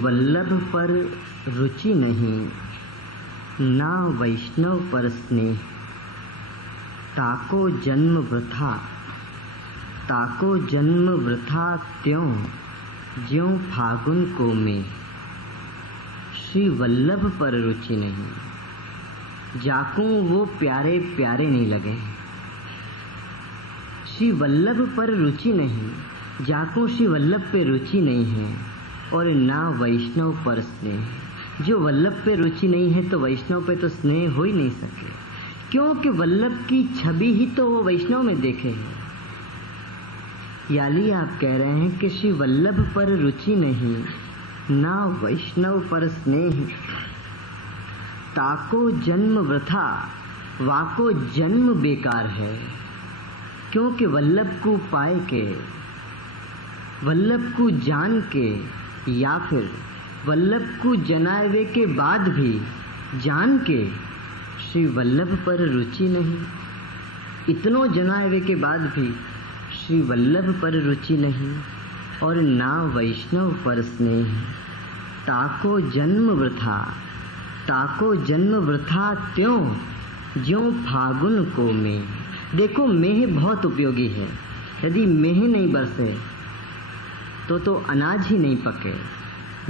वल्लभ पर रुचि नहीं, ना वैष्णव पर स्नेह। ताको जन्म वृथा, ताको जन्म वृथा त्यों, ज्यों फागुन को में। श्री वल्लभ पर रुचि नहीं, जाको वो प्यारे प्यारे नहीं लगे। श्री वल्लभ पर रुचि नहीं, जाको श्री वल्लभ पे रुचि नहीं है, और ना वैष्णव पर स्नेह। जो वल्लभ पे रुचि नहीं है तो वैष्णव पे तो स्नेह हो ही नहीं सके, क्योंकि वल्लभ की छवि ही तो वो वैष्णव में देखे है। याली आप कह रहे हैं कि श्री वल्लभ पर रुचि नहीं, ना वैष्णव पर स्नेह। ताको जन्म वृथा, वाको जन्म बेकार है, क्योंकि वल्लभ को पाए के, वल्लभ को जान के, या फिर वल्लभ को जनावे के बाद भी जान के श्री वल्लभ पर रुचि नहीं। इतनों जनावे के बाद भी श्री वल्लभ पर रुचि नहीं, और ना वैष्णव पर स्नेह। ताको जन्म वृथा, ताको जन्म वृथा त्यों, ज्यों फागुन को में। देखो मेह बहुत उपयोगी है। यदि मेह नहीं बरसे तो अनाज ही नहीं पके,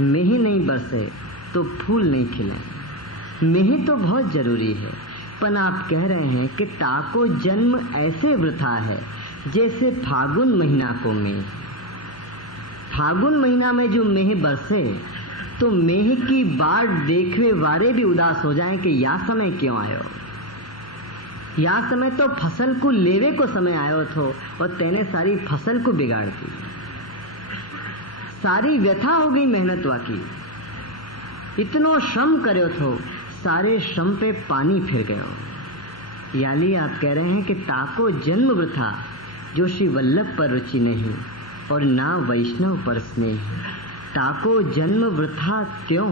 मेह नहीं बरसे तो फूल नहीं खिले। मेह तो बहुत जरूरी है, पर आप कह रहे हैं कि ताको जन्म ऐसे वृथा है जैसे फागुन महीना को मेह। फागुन महीना में जो मेह बरसे तो मेह की बाट देखवे वारे भी उदास हो जाएं कि या समय क्यों आयो, या समय तो फसल को लेवे को समय आयो थो और तेने सारी फसल को बिगाड़ दी। सारी व्यथा हो गई मेहनत वाकी, इतनो श्रम કર્યો थो, सारे श्रम पे पानी फिर गयो। याली आप कह रहे हैं कि ताको जन्म वृथा, जो श्री वल्लभ पर रुचि नहीं और ना वैष्णव पर स्नेह। ताको जन्म वृथा त्यों,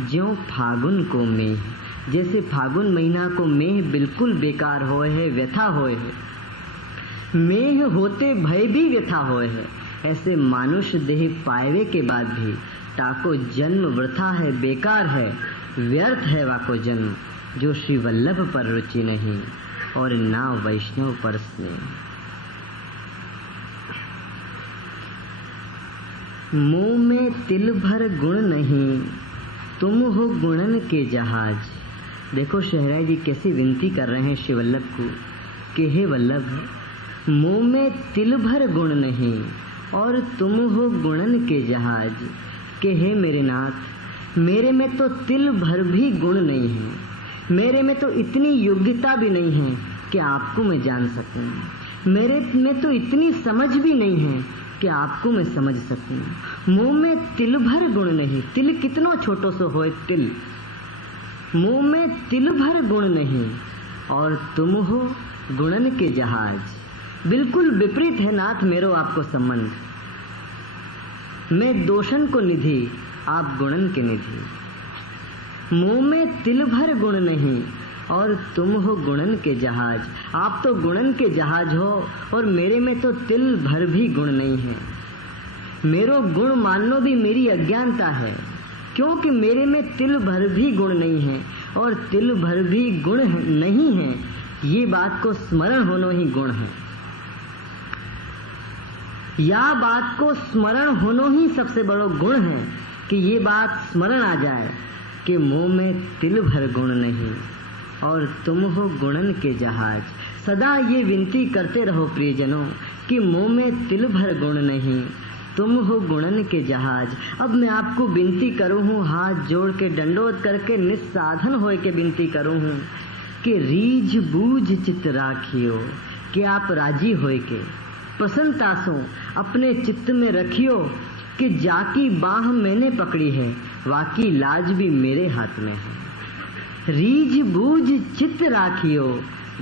ज्यों फागुन को मेह। जैसे फागुन महीना को मेह बिल्कुल बेकार होए है, व्यथा होए है। मेह होते भय भी व्यथा होए है, ऐसे मानुष देह पाएवे के बाद भी ताको जन्म वृथा है, बेकार है, व्यर्थ है वाको जन्म, जो श्री वल्लभ पर रुचि नहीं और ना वैष्णव पर स्नेह। मुंह में तिल भर गुण नहीं, तुम हो गुणन के जहाज। देखो शहराई जी कैसी विनती कर रहे हैं श्री वल्लभ को कि हे वल्लभ, मुंह में तिल भर गुण नहीं और तुम हो गुणन के जहाज। कि हे मेरे नाथ, मेरे में तो तिल भर भी गुण नहीं है, मेरे में तो इतनी योग्यता भी नहीं है कि आपको मैं जान सकूं, मेरे में तो इतनी समझ भी नहीं है कि आपको मैं समझ सकूं। मुंह में तिल भर गुण नहीं, तिल कितनो छोटो सो होए तिल, मुंह में तिल भर गुण नहीं और तुम हो गुणन के जहाज। बिल्कुल विपरीत है नाथ मेरो आपको संबंध। मैं दोषण को निधि, आप गुणन के निधि। मुंह में तिल भर गुण नहीं और तुम हो गुणन के जहाज। आप तो गुणन के जहाज हो और मेरे में तो तिल भर भी गुण नहीं है। मेरो गुण मानना भी मेरी अज्ञानता है, क्योंकि मेरे में तिल भर भी गुण नहीं है और तिल भर भी गुण नहीं है, ये बात को स्मरण होना ही गुण है। या बात को स्मरण होना ही सबसे बड़ा गुण है कि ये बात स्मरण आ जाए कि मुंह में तिल भर गुण नहीं और तुम हो गुणन के जहाज। सदा ये विनती करते रहो प्रियजनों कि मुंह में तिल भर गुण नहीं, तुम हो गुणन के जहाज। अब मैं आपको विनती करूँ हूँ, हाथ जोड़ के दंडोत करके निस्साधन होए के विनती करूँ हूँ कि रीझ बूझ चित्त राखियो, कि आप राजी होए के प्रसन्नता सो अपने चित्त में रखियो कि जाकी बाह मैंने पकड़ी है, वाकी लाज भी मेरे हाथ में है। रीझ बूझ चित्त राखियो,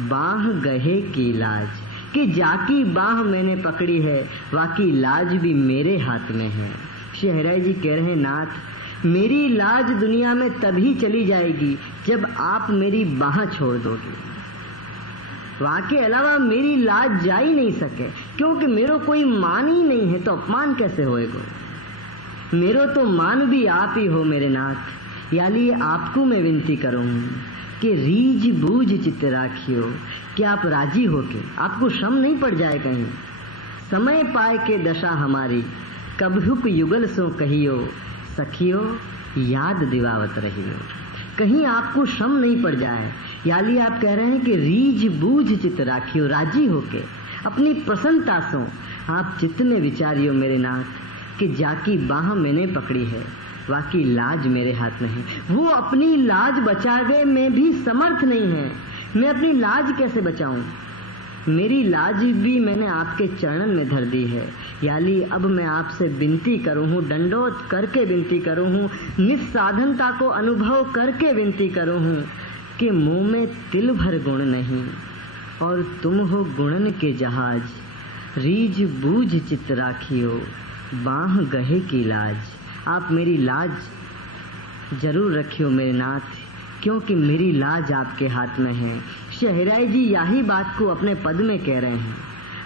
बाह गहे की लाज, कि जाकी बाह मैंने पकड़ी है, वाकी लाज भी मेरे हाथ में है। शहराई जी कह रहे नाथ, मेरी लाज दुनिया में तभी चली जाएगी जब आप मेरी बाह छोड़ दोगे। वाके अलावा मेरी लाज जा ही नहीं सके, क्योंकि मेरा कोई मान ही नहीं है तो अपमान कैसे होएगा। मेरो तो मान भी आप ही हो मेरे नाथ। याली आपको मैं विनती करूं कि रीझ बूझ चित्त राखियो, कि आप राजी हो के, आपको श्रम नहीं पड़ जाए कहीं। समय पाए के दशा हमारी, कबहुक युगल सो कहियो, सखियो याद दिवावत रहियो। कहीं आपको श्रम नहीं पड़ जाए। याली आप कह रहे हैं कि रीझ बूझ चित्त राखियो, राजी होके अपनी प्रसन्नता से आप चित्त में विचारियो मेरे नाथ, कि जाकी बाह मैंने पकड़ी है, वाकी लाज मेरे हाथ में है। वो अपनी लाज बचावे में भी समर्थ नहीं है। मैं अपनी लाज कैसे बचाऊं? मेरी लाज भी मैंने आपके चरणन में धर दी है। याली अब मैं आपसे विनती करूं हूं, दंडोत करके विनती करूं हूं, निस्साधनता को अनुभव करके विनती करूं हूं कि मुंह में तिल भर गुण नहीं और तुम हो गुणन के जहाज। रीझ बूझ चित्त राखियो, बाह गहे की लाज। आप मेरी लाज जरूर रखियो मेरे नाथ, क्योंकि मेरी लाज आपके हाथ में है। शहराई जी यही बात को अपने पद में कह रहे हैं।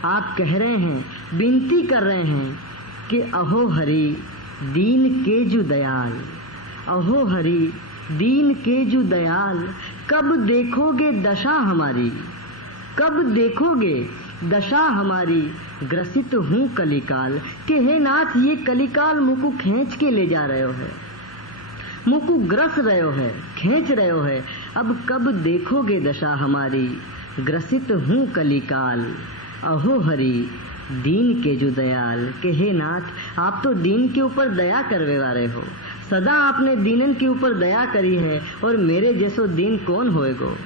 आप कह रहे हैं, विनती कर रहे हैं कि अहो हरि दीन के जु दयाल, अहो हरि दीन के जु दयाल, कब देखोगे दशा हमारी, कब देखोगे दशा हमारी, ग्रसित हूँ कलिकाल। कि हे नाथ, ये कलिकाल मुझको खींच के ले जा रहे हो है, मुझको ग्रस रहे हो है, खींच रहे हो है। अब कब देखोगे दशा हमारी, ग्रसित हूँ कलिकाल। अहो हरि दीन के जो दयाल। कि हे नाथ, आप तो दीन के ऊपर दया करने वाले हो। सदा आपने दीनन के ऊपर दया करी है, और मेरे जैसो दीन कौन होएगो,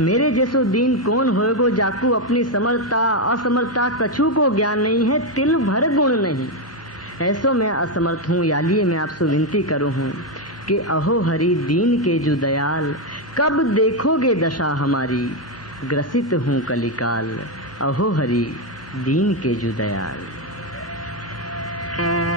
मेरे जैसो दीन कौन होएगो, जाकू अपनी समर्था असमर्था कछु को ज्ञान नहीं है, तिल भर गुण नहीं। ऐसो मैं असमर्थ हूँ। यालिए मैं आपसे विनती करूँ हूँ कि अहो हरि दीन के जो दयाल, कब देखोगे दशा हमारी, ग्रसित हूँ कलिकाल। अहो हरि दीन के जो दयाल। कब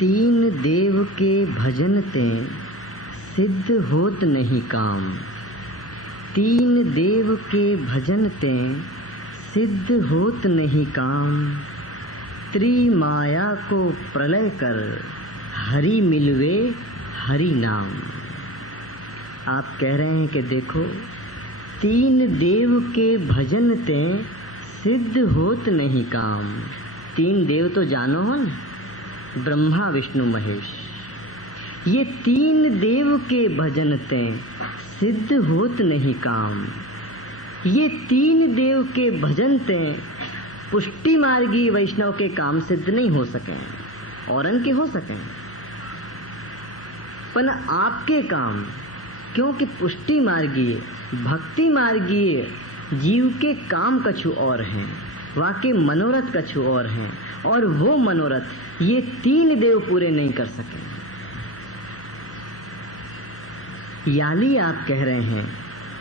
तीन देव के भजन ते सिद्ध होत नहीं काम। तीन देव के भजन ते सिद्ध होत नहीं काम। त्रिमाया को प्रलय कर हरि मिलवे हरि नाम। आप कह रहे हैं कि देखो, तीन देव के भजन ते सिद्ध होत नहीं काम। तीन देव तो जानो हो ना, ब्रह्मा विष्णु महेश। ये तीन देव के भजन ते सिद्ध होत नहीं काम। ये तीन देव के भजन ते पुष्टि मार्गी वैष्णव के काम सिद्ध नहीं हो सके, औरन के हो सके, पर आपके काम, क्योंकि पुष्टि मार्गीय भक्ति मार्गीय जीव के काम कछु और हैं, वाके मनोरथ कछु और हैं, और वो मनोरथ ये तीन देव पूरे नहीं कर सके। याली आप कह रहे हैं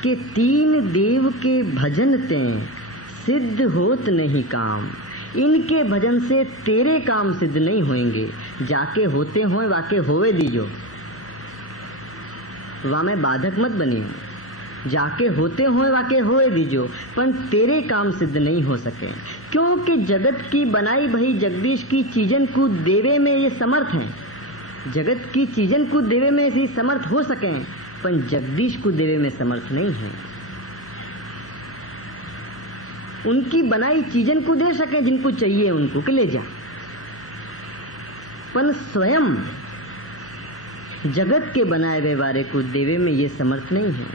कि तीन देव के भजन ते सिद्ध होत नहीं काम। इनके भजन से तेरे काम सिद्ध नहीं होंगे। जाके होते होए वाके होवे दीजो, वहाँ में बाधक मत बनिए। जाके होते होए वाके होए दीजो, पर तेरे काम सिद्ध नहीं हो सके, क्योंकि जगत की बनाई भई जगदीश की चीजन को देवे में ये समर्थ हैं। जगत की चीजन को देवे में ऐसी समर्थ हो सके, पर जगदीश को देवे में समर्थ नहीं है। उनकी बनाई चीजन को दे सके जिनको चाहिए उनको के ले जा, पर स्वयं जगत के बनाए हुए वारे को देवे में ये समर्थ नहीं है,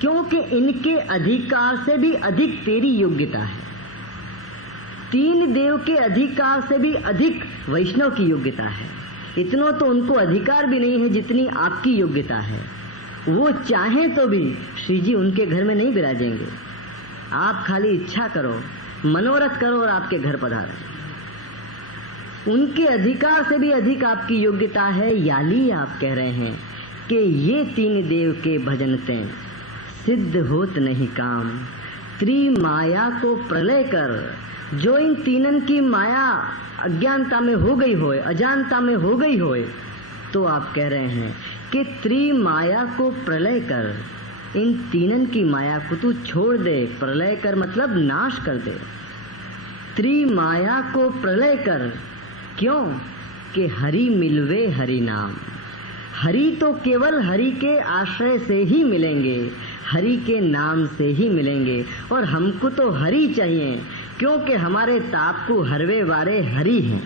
क्योंकि इनके अधिकार से भी अधिक तेरी योग्यता है। तीन देव के अधिकार से भी अधिक वैष्णव की योग्यता है। इतना तो उनको अधिकार भी नहीं है जितनी आपकी योग्यता है। वो चाहें तो भी श्री जी उनके घर में नहीं विराजेंगे। आप खाली इच्छा करो, मनोरथ करो और आपके घर पधारें। उनके अधिकार से भी अधिक आपकी योग्यता है। याली आप कह रहे हैं कि ये तीन देव के भजन ते सिद्ध होत नहीं काम। त्रिमाया को प्रलय कर, जो इन तीनन की माया अज्ञानता में हो गई होए, अजानता में हो गई होए, तो आप कह रहे हैं कि त्रिमाया को प्रलय कर, इन तीनन की माया को तू छोड़ दे। प्रलय कर मतलब नाश कर दे। त्रिमाया को प्रलय कर, क्यों कि हरि मिलवे हरि नाम। हरि तो केवल हरि के आश्रय से ही मिलेंगे, हरि के नाम से ही मिलेंगे। और हमको तो हरि चाहिए, क्योंकि हमारे ताप को हरवे वारे हरि हैं।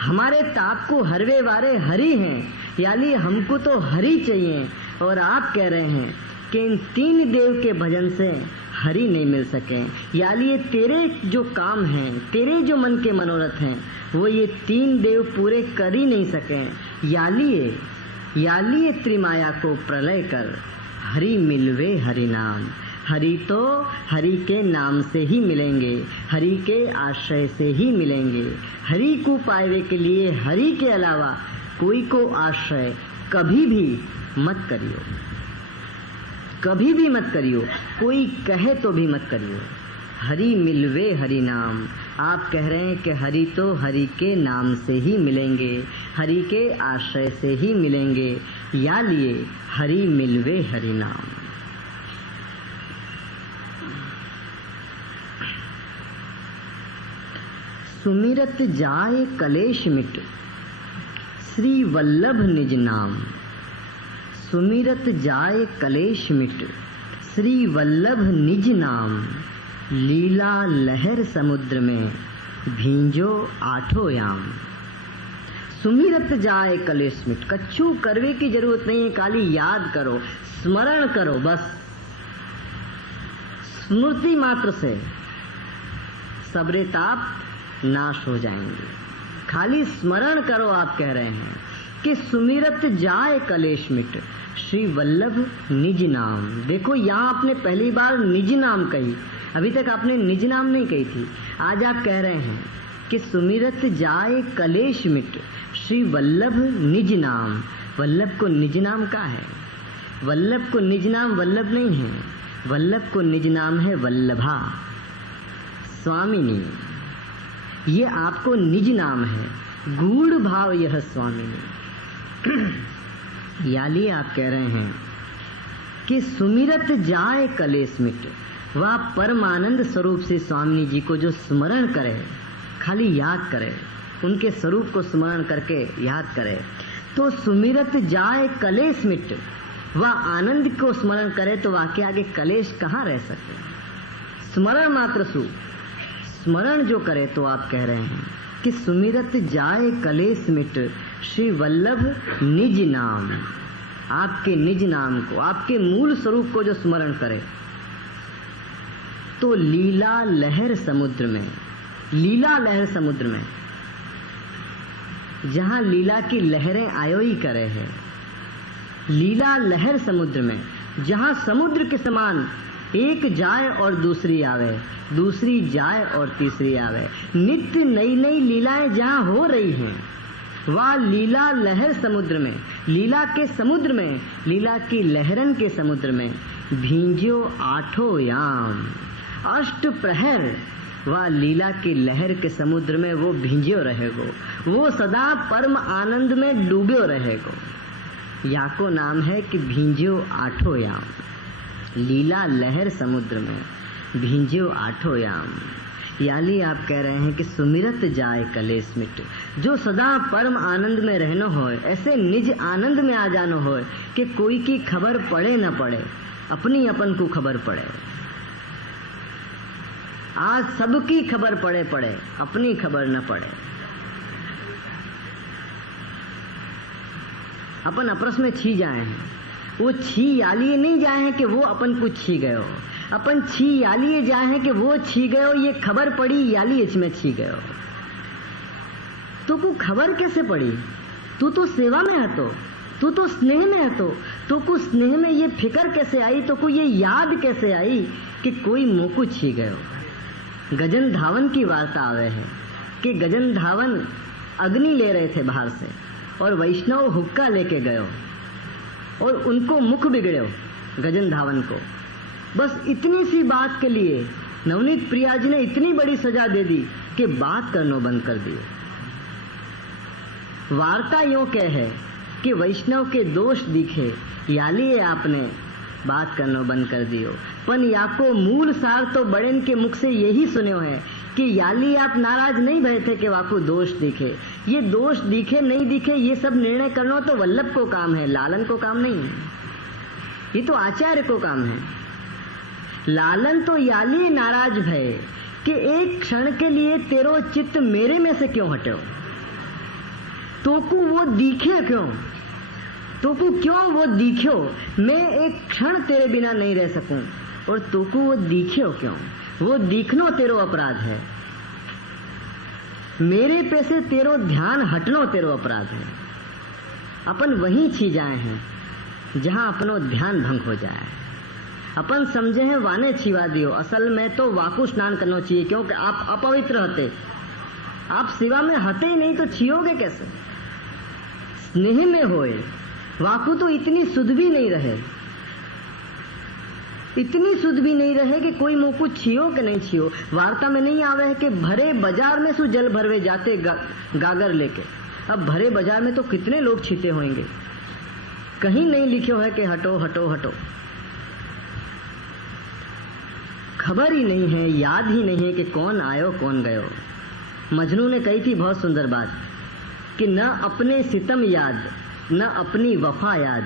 हमारे ताप को हरवे वारे हरि हैं, यानी हमको तो हरि चाहिए। और आप कह रहे हैं कि इन तीन देव के भजन से हरि नहीं मिल सके, यानी ये तेरे जो काम हैं, तेरे जो मन के मनोरथ हैं, वो ये तीन देव पूरे कर ही नहीं सके। यालिए त्रिमाया को प्रलय कर, हरि मिलवे हरि नाम। हरि तो हरि के नाम से ही मिलेंगे, हरि के आश्रय से ही मिलेंगे। हरि को पाने के लिए हरि के अलावा कोई को आश्रय कभी भी मत करियो, कभी भी मत करियो। कोई कहे तो भी मत करियो। हरि मिलवे हरि नाम। आप कह रहे हैं कि हरि तो हरि के नाम से ही मिलेंगे, हरि के आश्रय से ही मिलेंगे। या लिए हरि मिलवे हरि नाम। सुमिरत जाए कलेश मिट, श्री वल्लभ निज नाम। सुमिरत जाए कलेश मिट, श्री वल्लभ निज नाम। लीला लहर समुद्र में भींजो आठों याम। सुमिरत जाए कलेश मिट, कच्छू करवे की जरूरत नहीं है, खाली याद करो, स्मरण करो, बस स्मृति मात्र से सबरे ताप नाश हो जाएंगे। खाली स्मरण करो। आप कह रहे हैं कि सुमिरत जाए कलेश मिट, श्री वल्लभ निज नाम। देखो यहाँ आपने पहली बार निज नाम कही, अभी तक आपने निज नाम नहीं कही थी। आज आप कह रहे हैं कि सुमिरत जाए कलेश मिट, श्री वल्लभ निज नाम। वल्लभ को निज नाम का है, वल्लभ को निज नाम वल्लभ नहीं है, वल्लभ को निज नाम है वल्लभा। स्वामिनी, ये आपको निज नाम है। गूढ़ भाव यह स्वामिनी। याली आप कह रहे हैं कि सुमिरत जाए कलेश मिट। वह परमानंद स्वरूप से स्वामी जी को जो स्मरण करे, खाली याद करे, उनके स्वरूप को स्मरण करके याद करे, तो सुमिरत जाए कलेश मिट। वह आनंद को स्मरण करे तो वाके आगे कलेश कहाँ रह सकते। स्मरण मात्र सु, स्मरण जो करे तो आप कह रहे हैं कि सुमिरत जाए कलेश मिट। श्री वल्लभ निज नाम, आपके निज नाम को, आपके मूल स्वरूप को जो स्मरण करे तो लीला लहर समुद्र में, लीला लहर समुद्र में, जहां लीला की लहरें आयो ही करे है, लीला लहर समुद्र में, जहां समुद्र के समान एक जाए और दूसरी आवे, दूसरी जाए और तीसरी आवे, नित्य नई नई लीलाएं जहां हो रही हैं, वह लीला लहर समुद्र में, लीला के समुद्र में, लीला की लहरन के समुद्र में भींजो आठों याम। अष्ट प्रहर वह लीला की लहर के समुद्र में वो भींजो रहेगो, वो सदा परम आनंद में डूबो रहेगो। या को नाम है कि भींजो आठों याम, लीला लहर समुद्र में भींजो आठों याम। याली आप कह रहे हैं कि सुमिरत जाए कलेश मिट। जो सदा परम आनंद में रहना हो, ऐसे निज आनंद में आ जाना हो कि कोई की खबर पड़े न पड़े, अपनी अपन को खबर पड़े। आज सबकी खबर पड़े पड़े, अपनी खबर न पड़े। अपन आपस में छी जाए हैं, वो छी यालिए नहीं जाए हैं कि वो अपन को छी गयो, अपन छी यालिए जाए हैं कि वो छी गयो, ये खबर पड़ी याली इसमें छी गयो। तो को खबर कैसे पड़ी? तू तो सेवा में हतो, तू तो स्नेह में हतो, तो को स्नेह में ये फिक्र कैसे आई, तो को ये याद कैसे आई कि कोई मोको छी गयो। गजन धावन की वार्ता आवे है कि गजन धावन अग्नि ले रहे थे बाहर से और वैष्णव हुक्का लेके गयो और उनको मुख बिगड़ो गजन धावन को। बस इतनी सी बात के लिए नवनीत प्रिया जी ने इतनी बड़ी सजा दे दी कि बात करना बंद कर दिए। वार्ता यूं कह है कि वैष्णव के दोष दिखे, यालिए आपने बात करना बंद कर दियो। पन याको मूल सार तो बड़ेन के मुख से यही सुनो है कि याली आप नाराज नहीं भय थे कि वाको दोष दिखे। ये दोष दिखे नहीं दिखे ये सब निर्णय करना तो वल्लभ को काम है, लालन को काम नहीं है। ये तो आचार्य को काम है। लालन तो याली नाराज भय कि एक क्षण के लिए तेरो चित्त मेरे में से क्यों हटो, तोकू वो दिखे क्यों, तोकू क्यों वो दिख्यो, मैं एक क्षण तेरे बिना नहीं रह सकूं, और तोकू वो दिख्यो क्यों, वो दिखनो तेरो अपराध है, मेरे पे से तेरो ध्यान हटनो तेरो अपराध है। अपन वहीं छी जाए हैं जहां अपनो ध्यान भंग हो जाए। अपन समझे हैं वाने छीवा दियो, असल में तो वाकु स्नान करना चाहिए, क्योंकि आप अपवित्र हते, आप सेवा में हते ही नहीं तो छियोगे कैसे। स्नेह में होए, वाकु तो इतनी सुध भी नहीं रहे, इतनी सुध भी नहीं रहे कि कोई मुंह को छियो कि नहीं छियो। वार्ता में नहीं आवे है कि भरे बाजार में सु जल भरवे जाते गागर लेके। अब भरे बाजार में तो कितने लोग छीते होंगे, कहीं नहीं लिखो है कि हटो हटो हटो। खबर ही नहीं है, याद ही नहीं है कि कौन आयो कौन गयो। मजनू ने कही थी बहुत सुंदर बात कि न अपने सितम याद न अपनी वफा याद,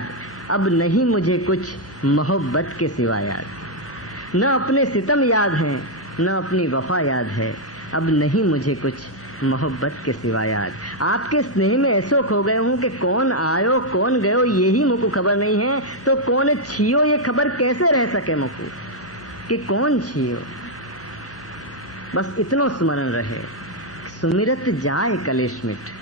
अब नहीं मुझे कुछ मोहब्बत के सिवा याद। न अपने सितम याद हैं न अपनी वफा याद है, अब नहीं मुझे कुछ मोहब्बत के सिवा याद। आपके स्नेह में ऐसो खो गए हूं कि कौन आयो कौन गयो यही मुझको खबर नहीं है, तो कौन छियो ये खबर कैसे रह सके मुझको कि कौन छियो। बस इतनो स्मरण रहे, सुमिरत जाए कलेश मिट।